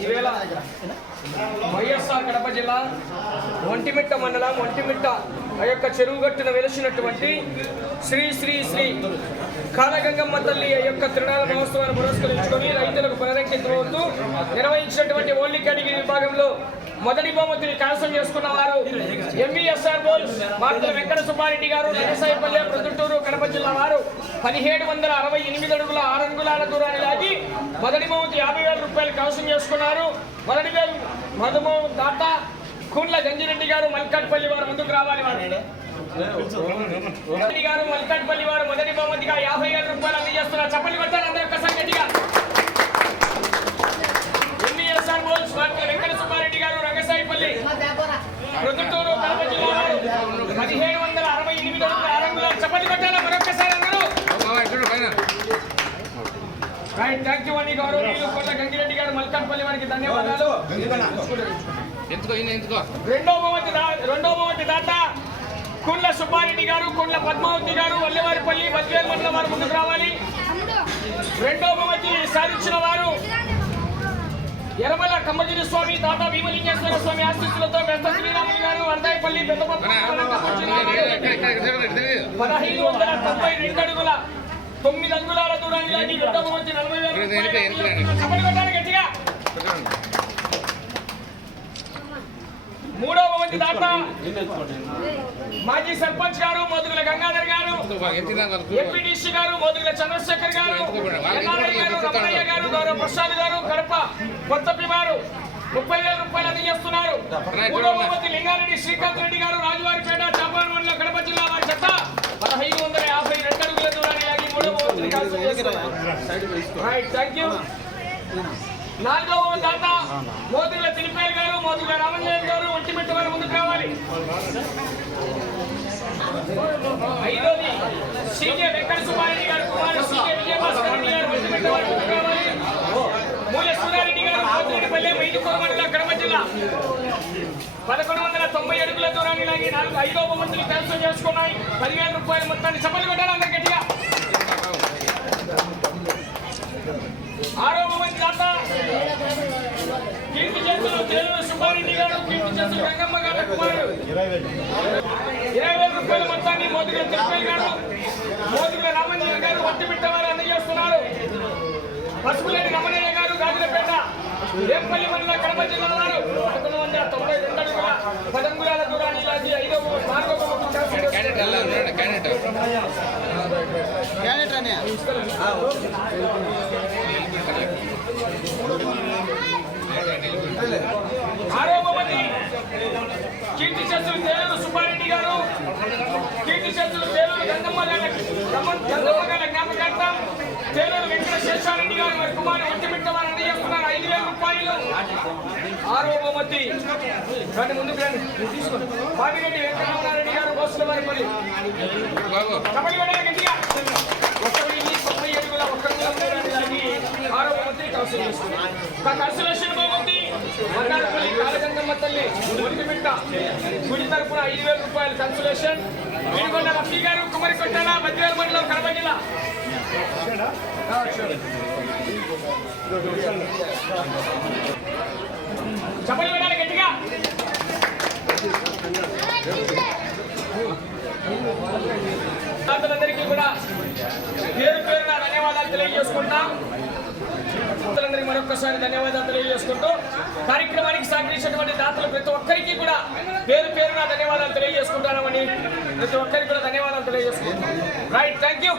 ఈవేళ వైఎస్ఆర్ కడప జిల్లా ఒంటిమిట్ట మండలం ఒంటిమిట్ట ఆ యొక్క చెరువు గట్టున వెలిసినటువంటి శ్రీ శ్రీ శ్రీ కాలగంగమ్మ తల్లి ఆ యొక్క తిరునాళ మహోత్సవాన్ని పురస్కరించుకొని రైతులకు పునరంకితమవుతూ నిర్వహించినటువంటి ఓన్లీ కేటగిరీ విభాగంలో మొదటి బహుమతిని కైవసం చేసుకున్న వారు ఎంబీఎస్ఆర్ బోల్ మార్తల వెంకట సుబ్బారెడ్డి గారు నరసాయిపల్లె ప్రొద్దుటూరు కడప జిల్లా వారు. పదిహేడు వందల అరవై ఎనిమిది అడుగుల ఆరు అంగుళాల దూరాన్ని లాగి మొదటి మౌతి యాభై వేల రూపాయలు కైవసం చేసుకున్నారు. మొదటి వేలు మధుమో దాత కుండ్ల గంజిరెడ్డి గారు మల్కాట్పల్లి వారు ముందుకు రావాలి వారు. గారు మల్కాట్పల్లి వారు మొదటి బహుమతిగా యాభై వేల రూపాయలు అందజేస్తున్నారు. చప్పట్లు కొట్టారు అందరూ ఒక్కసారి గట్టిగా. ఎంఈఎస్ఆర్ బోల్స్ వెంకట సుబ్బారెడ్డి గారు రంగసాయిపల్లి. ప్రొద్దుటూరు కడప జిల్లా వారు పదిహేడు వందల అరవై ఎనిమిది అడుగుల ఆరు అంగుళాలు చప్పట్లు కొట్టారా మరొక్కసారి అందరూ రైట్ థ్యాంక్ యూ అండి గౌరవనీయులు కొట్ల గంగిరెడ్డి గారు మల్కాట్పల్లి వారికి ధన్యవాదాలు ఎందుకో ఈయన ఎందుకో రెండో బహుమతి రెండో బహుమతి దాత కుండ్ల సుబ్బారెడ్డి గారు కుండ్ల పద్మావతి గారు వల్లెవారిపల్లి బద్వేల్ మండలం వారు ముందుకు రావాలి రెండో బహుమతి సాధించిన వారు ఎర్రమల కమ్మగిరి స్వామి దాదా భీమలింగేశ్వర స్వామి ఆశీస్సులతో పెద్ద శ్రీరాములు గారు వందాయపల్లి పెద్దపప్ప పదహైదు వందల తొంభై రెండు అడుగుల తొమ్మిది అంగుళాల దూరాన్ని లాగి రెండో బహుమతి నలభై వేల వెనక, వెనక, వెనక. రూపాయలు. చప్పట్లు కొట్టాలి గట్టిగా మూడో బహుమతి దాత మాజీ సర్పంచ్ గారు మోదుగుల గంగాధర్ గారు ఎంపీటీసీ గారు మోదుగుల చంద్రశేఖర్ గారు ఎన్ఆర్ఐ గారు రమణయ్య గారు గౌరవ ప్రసాద్ గారు కడప కొత్తపి వారు ముప్పై వేల రూపాయలు అందజేస్తున్నారు మూడో బహుమతి లింగారెడ్డి శ్రీకాంత్ రెడ్డి గారు రైట్ థ్యాంక్ యూ నాలుగవ దాత మోదుగుల తిరుపతి గారు మోదుగుల రామంజన్ గారు ఒంటిమిట్ట వారు ముందుకు రావాలి. ఐదోది సీకే వెంకట సుబ్బారెడ్డి గారు కుమారు సీకే విజయభాస్కర్ రెడ్డి గారు ఒంటిమిట్ట వారు ముందుకు రావాలి. మూల సూరారెడ్డి గారు పోతిరెడ్డిపల్లి మైదుకూరు మండలం కడప జిల్లా. పదకొండు వందల తొంభై అడుగుల దూరాన్ని నాలుగు ఐదో బహుమతులు కైవసం చేసుకున్నాయి. పదివేల రూపాయల మొత్తాన్ని సఫలు పెట్టాలి అందరికీ గట్టిగా ఆరో బహుమతి దాత. కీర్తి చేతులు తేలూరు సుబ్బారెడ్డి గారు కీర్తి చేతులు గంగమ్మ గారు కుమారుడు. ఇరవై వేల రూపాయల మొత్తాన్ని మోదుగుల తిరుపతి గారు మోదుగుల రామంజన్ గారు ఒట్టిమిట్ట వారు అందజేస్తున్నారు. పసుపులేని రమణయ్య గారు గాజులపేట రేపల్లి మండల కడప జిల్లా వారు పదకొండు వందల తొంభై రెండు అడుగుల దూరాన్ని లాగి ఐదో నాలుగో బహుమతి కైవసం క్యాండిడేట్ ఎలా ఉన్నాడు కీర్తి చేతులు తేలూరు సుబ్బారెడ్డి గారు కీర్తి చేతులు తేలూరు గంగమ్మ గంగమ్మ గారి జ్ఞాపకార్థం తేలూరు వెంకట శేషారెడ్డి గారు వారి కుమారు ఒంటిమిట్ట వారు అందజేస్తున్నారు ఐదు వేల రూపాయలు ఆరోపమతి బహుమతి. ముందుకు రండి మీరు తీసుకోండి పాపిరెడ్డి వెంకటరామారెడ్డి గారు బోసుల వారి పల్లి బాబు కబడ్డీ పడాలి గట్టిగా ఒక్క వెయ్యి తొంభై అడుగుల ఒక్క అంగుళం దూరాన్ని లాగి ఆరో బహుమతిని కైవసం మన్నారపల్లి కాళగంగమ్మ తల్లి ఒంటిమిట్ట గుడి తరఫున ఐదు వేల రూపాయలు కన్సులేషన్. వీడికొండ లక్ష్మీ గారు కుమరి కొట్టాల? మధ్యవేల మండలం కడప జిల్లా చెప్పలు వినాలి గట్టిగా. దాతలందరికీ కూడా పేరు పేరున ధన్యవాదాలు తెలియజేసుకుంటాం మరొకసారి ధన్యవాదాలు తెలియజేసుకుంటూ కార్యక్రమానికి సహకరించినటువంటి దాతలు ప్రతి ఒక్కరికి కూడా పేరు పేరున ధన్యవాదాలు తెలియజేసుకుంటామని ప్రతి ఒక్కరికి కూడా ధన్యవాదాలు తెలియజేసుకుంటాం రైట్ థ్యాంక్ యూ